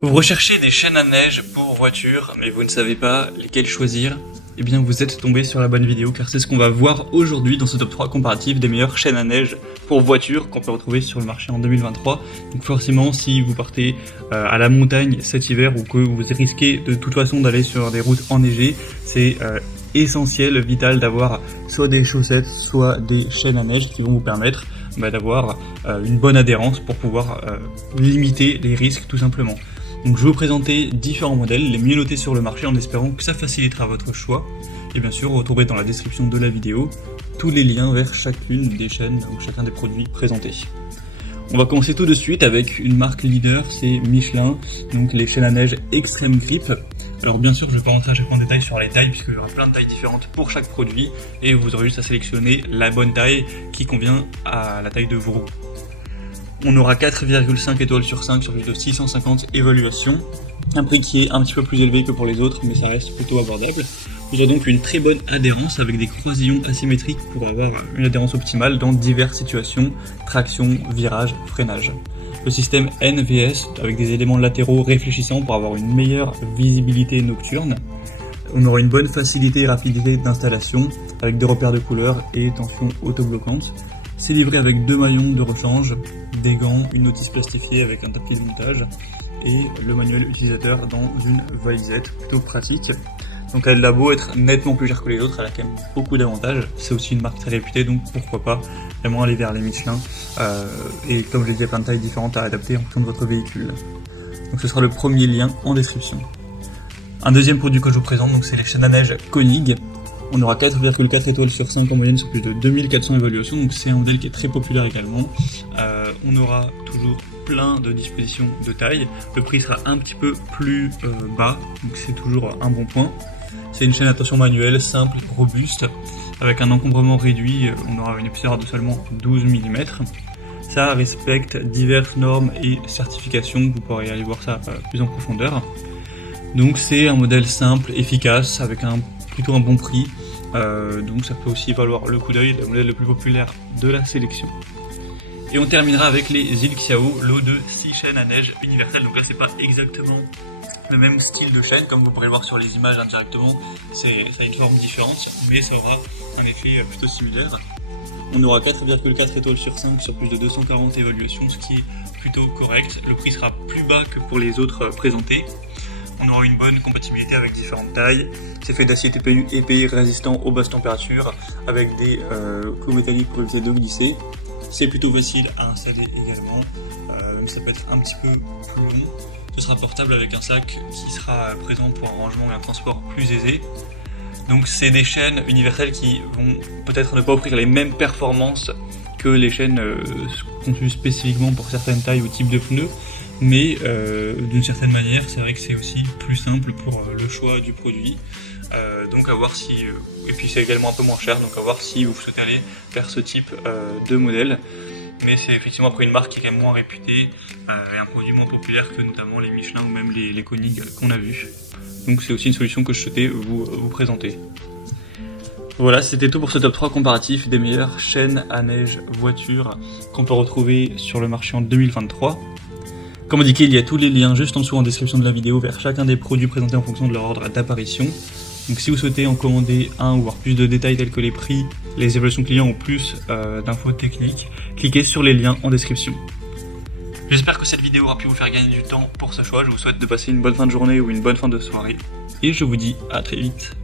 Vous recherchez des chaînes à neige pour voiture, mais vous ne savez pas lesquelles choisir? Eh bien vous êtes tombé sur la bonne vidéo, car c'est ce qu'on va voir aujourd'hui dans ce top 3 comparatif des meilleures chaînes à neige pour voiture qu'on peut retrouver sur le marché en 2023. Donc forcément, si vous partez à la montagne cet hiver ou que vous risquez de toute façon d'aller sur des routes enneigées, c'est essentiel, vital d'avoir soit des chaussettes, soit des chaînes à neige qui vont vous permettre d'avoir une bonne adhérence pour pouvoir limiter les risques tout simplement. Donc je vais vous présenter différents modèles, les mieux notés sur le marché en espérant que ça facilitera votre choix. Et bien sûr, vous retrouverez dans la description de la vidéo tous les liens vers chacune des chaînes ou chacun des produits présentés. On va commencer tout de suite avec une marque leader, c'est Michelin, donc les chaînes à neige Extreme Grip. Alors bien sûr, je ne vais pas rentrer à chaque fois en détail sur les tailles puisqu'il y aura plein de tailles différentes pour chaque produit et vous aurez juste à sélectionner la bonne taille qui convient à la taille de vos roues. On aura 4,5 étoiles sur 5 sur plus de 650 évaluations, un prix qui est un petit peu plus élevé que pour les autres mais ça reste plutôt abordable. Vous aurez donc une très bonne adhérence avec des croisillons asymétriques pour avoir une adhérence optimale dans diverses situations, traction, virage, freinage. Le système NVS avec des éléments latéraux réfléchissants pour avoir une meilleure visibilité nocturne. On aura une bonne facilité et rapidité d'installation avec des repères de couleurs et tension autobloquante. C'est livré avec 2 maillons de rechange, des gants, une notice plastifiée avec un tapis de montage et le manuel utilisateur dans une valisette plutôt pratique. Donc elle a beau être nettement plus chère que les autres, elle a quand même beaucoup d'avantages. C'est aussi une marque très réputée, donc pourquoi pas vraiment aller vers les Michelin. Et comme je l'ai dit, il y a plein de tailles différentes à adapter en fonction de votre véhicule. Donc ce sera le premier lien en description. Un deuxième produit que je vous présente, donc c'est les chaînes à neige Konig. On aura 4,4 étoiles sur 5 en moyenne sur plus de 2400 évaluations, donc c'est un modèle qui est très populaire également. On aura toujours plein de dispositions de taille. Le prix sera un petit peu plus bas, donc c'est toujours un bon point. C'est une chaîne à tension manuelle, simple, robuste, avec un encombrement réduit. On aura une épaisseur de seulement 12 mm. Ça respecte diverses normes et certifications, vous pourrez aller voir ça plus en profondeur. Donc c'est un modèle simple, efficace, avec plutôt un bon prix, donc ça peut aussi valoir le coup d'œil, le modèle le plus populaire de la sélection. Et on terminera avec les Xiao, lot de 6 chaînes à neige universelles. Donc là c'est pas exactement le même style de chaîne, comme vous pourrez le voir sur les images indirectement, ça a une forme différente, mais ça aura un effet plutôt similaire. On aura 4,4 étoiles sur 5 sur plus de 240 évaluations, ce qui est plutôt correct. Le prix sera plus bas que pour les autres présentés. On aura une bonne compatibilité avec différentes tailles. C'est fait d'acier TPU épais résistant aux basses températures avec des clous métalliques pour éviter de glisser. C'est plutôt facile à installer également. Ça peut être un petit peu plus long. Ce sera portable avec un sac qui sera présent pour un rangement et un transport plus aisé. Donc c'est des chaînes universelles qui vont peut-être ne pas offrir les mêmes performances que les chaînes conçues spécifiquement pour certaines tailles ou types de pneus. Mais d'une certaine manière, c'est vrai que c'est aussi plus simple pour le choix du produit. Donc à voir si, et puis c'est également un peu moins cher, donc à voir si vous souhaitez aller vers ce type de modèle. Mais c'est effectivement après une marque qui est quand même moins réputée et un produit moins populaire que notamment les Michelin ou même les Konig qu'on a vus. Donc c'est aussi une solution que je souhaitais vous présenter. Voilà, c'était tout pour ce top 3 comparatif des meilleures chaînes à neige voiture qu'on peut retrouver sur le marché en 2023. Comme indiqué, il y a tous les liens juste en dessous en description de la vidéo vers chacun des produits présentés en fonction de leur ordre d'apparition. Donc si vous souhaitez en commander un ou voir plus de détails tels que les prix, les évaluations clients ou plus d'infos techniques, cliquez sur les liens en description. J'espère que cette vidéo aura pu vous faire gagner du temps pour ce choix. Je vous souhaite de passer une bonne fin de journée ou une bonne fin de soirée. Et je vous dis à très vite.